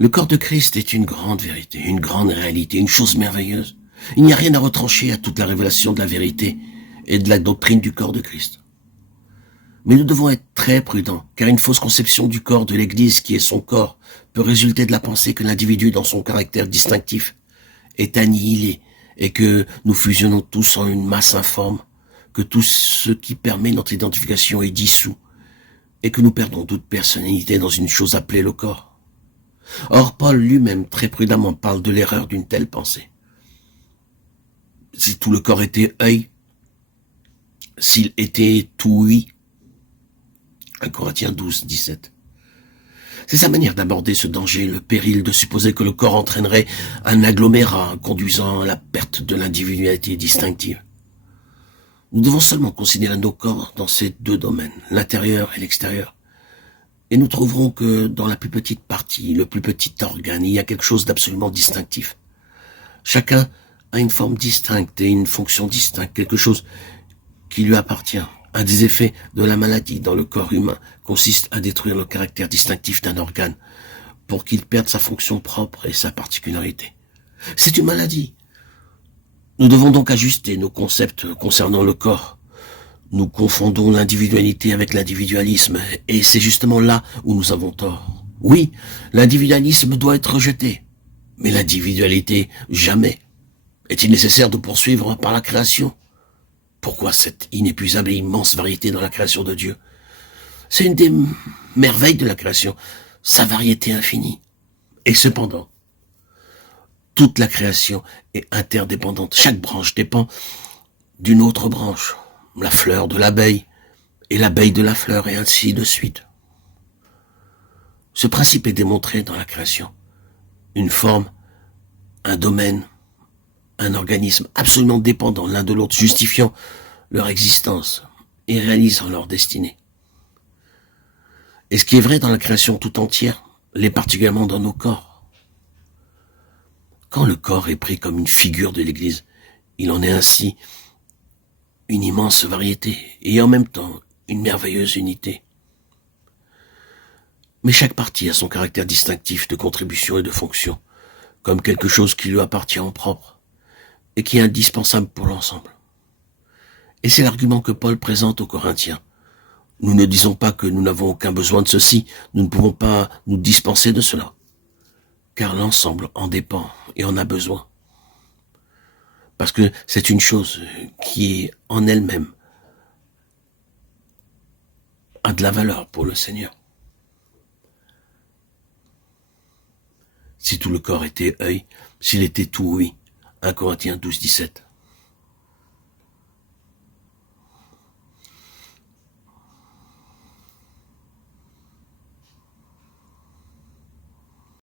Le corps de Christ est une grande vérité, une grande réalité, une chose merveilleuse. Il n'y a rien à retrancher à toute la révélation de la vérité et de la doctrine du corps de Christ. Mais nous devons être très prudents, car une fausse conception du corps de l'Église, qui est son corps, peut résulter de la pensée que l'individu, dans son caractère distinctif, est annihilé et que nous fusionnons tous en une masse informe, que tout ce qui permet notre identification est dissous et que nous perdons toute personnalité dans une chose appelée le corps. Or, Paul lui-même très prudemment parle de l'erreur d'une telle pensée. Si tout le corps était œil, s'il était tout ouïe, 1 Corinthiens 12, 17. C'est sa manière d'aborder ce danger, le péril de supposer que le corps entraînerait un agglomérat conduisant à la perte de l'individualité distinctive. Nous devons seulement considérer nos corps dans ces deux domaines, l'intérieur et l'extérieur. Et nous trouverons que dans la plus petite partie, le plus petit organe, il y a quelque chose d'absolument distinctif. Chacun a une forme distincte et une fonction distincte, quelque chose qui lui appartient. Un des effets de la maladie dans le corps humain consiste à détruire le caractère distinctif d'un organe pour qu'il perde sa fonction propre et sa particularité. C'est une maladie. Nous devons donc ajuster nos concepts concernant le corps. Nous confondons l'individualité avec l'individualisme, et c'est justement là où nous avons tort. Oui, l'individualisme doit être rejeté, mais l'individualité, jamais. Est-il nécessaire de poursuivre par la création ? Pourquoi cette inépuisable et immense variété dans la création de Dieu? C'est une des merveilles de la création, sa variété infinie. Et cependant, toute la création est interdépendante. Chaque branche dépend d'une autre branche. La fleur de l'abeille et l'abeille de la fleur, et ainsi de suite. Ce principe est démontré dans la création. Une forme, un domaine, un organisme absolument dépendants l'un de l'autre, justifiant leur existence et réalisant leur destinée. Et ce qui est vrai dans la création tout entière, l'est particulièrement dans nos corps. Quand le corps est pris comme une figure de l'Église, il en est ainsi une immense variété et en même temps une merveilleuse unité. Mais chaque partie a son caractère distinctif de contribution et de fonction, comme quelque chose qui lui appartient en propre et qui est indispensable pour l'ensemble. Et c'est l'argument que Paul présente aux Corinthiens. Nous ne disons pas que nous n'avons aucun besoin de ceci, nous ne pouvons pas nous dispenser de cela, car l'ensemble en dépend et en a besoin. Parce que c'est une chose qui est en elle-même a de la valeur pour le Seigneur. Si tout le corps était œil, s'il était tout ouïe, 1 Corinthiens 12, 17.